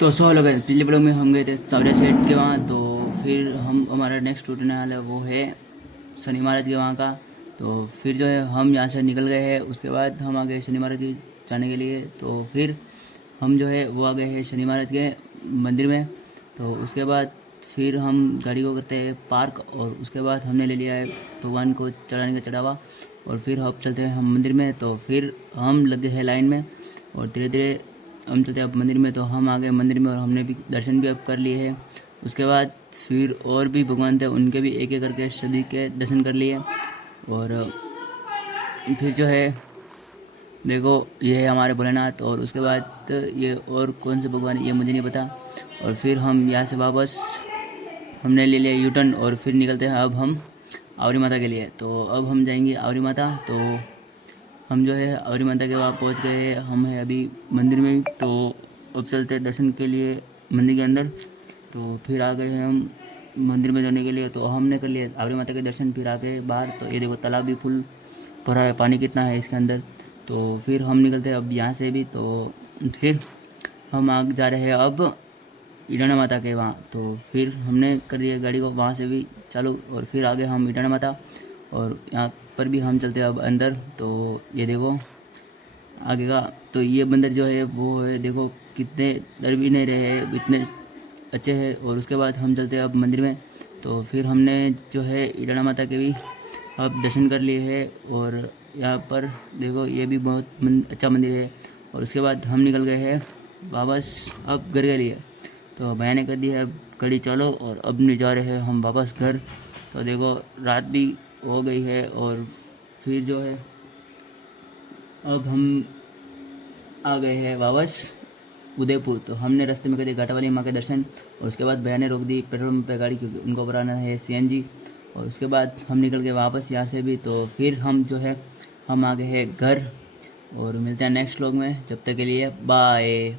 तो सो लोग पिछले ब्लॉग में हम गए थे सावरिया सेठ के वहाँ। तो फिर हम हमारा नेक्स्ट रूट वाला है वो है शनि महाराज के वहाँ का। तो फिर जो है हम यहाँ से निकल गए हैं। उसके बाद हम आ गए शनि महाराज के जाने के लिए। तो फिर हम जो है वो आ गए हैं शनि महाराज के मंदिर में। तो उसके बाद फिर हम गाड़ी को करते हैं पार्क, और उसके बाद हमने ले लिया है भगवान को चढ़ाने का चढ़ावा। और फिर अब चलते हैं हम मंदिर में। तो फिर हम लगे हैं लाइन में, और धीरे धीरे हम चलते हैं अब मंदिर में। तो हम आ गए मंदिर में और हमने भी दर्शन भी अब कर लिए हैं। उसके बाद फिर और भी भगवान थे, उनके भी एक एक करके सभी के दर्शन कर लिए। और फिर जो है देखो ये है हमारे भोलेनाथ। और उसके बाद ये और कौन से भगवान ये मुझे नहीं पता। और फिर हम यहाँ से वापस हमने ले लिया यू टर्न, और फिर निकलते हैं अब हम आवरी माता के लिए। तो अब हम जाएंगे आवरी माता। तो हम जो है आवरी माता के वहाँ पहुँच गए हैं। हम हैं अभी मंदिर में ही। तो अब चलते हैं दर्शन के लिए मंदिर के अंदर। तो फिर आ गए हैं हम मंदिर में जाने के लिए। तो हमने कर लिया आवरी माता के दर्शन। फिर आ गए बाहर। तो ये देखो तालाब भी फुल भरा है, पानी कितना है इसके अंदर। तो फिर हम निकलते हैं अब यहाँ से भी। तो फिर हम आगे जा रहे हैं अब ईडाना माता के वहाँ। तो फिर हमने कर दिया गाड़ी को वहाँ से भी चालू, और फिर आगे हम ईडाना माता। और यहाँ पर भी हम चलते हैं अब अंदर। तो ये देखो आगे का। तो ये मंदिर जो है वो है, देखो कितने डर भी नहीं रहे हैं, इतने अच्छे हैं। और उसके बाद हम चलते हैं अब मंदिर में। तो फिर हमने जो है ईडाना माता के भी अब दर्शन कर लिए हैं। और यहाँ पर देखो ये भी बहुत अच्छा मंदिर है। और उसके बाद हम निकल गए हैं वापस अब घर के लिए। तो भैया ने कर दिया है अब गाड़ी चालो, और अब नहीं जा रहे हैं हम वापस घर। तो देखो रात भी हो गई है। और फिर जो है अब हम आ गए हैं वापस उदयपुर। तो हमने रास्ते में कर दिया घाटा वाली माँ के दर्शन। और उसके बाद भैया ने रोक दी पेट्रोल पंप पे गाड़ी, क्योंकि उनको भराना है सीएनजी। और उसके बाद हम निकल गए वापस यहाँ से भी। तो फिर हम जो है हम आ गए हैं घर, और मिलते हैं नेक्स्ट व्लॉग में। जब तक के लिए बाय।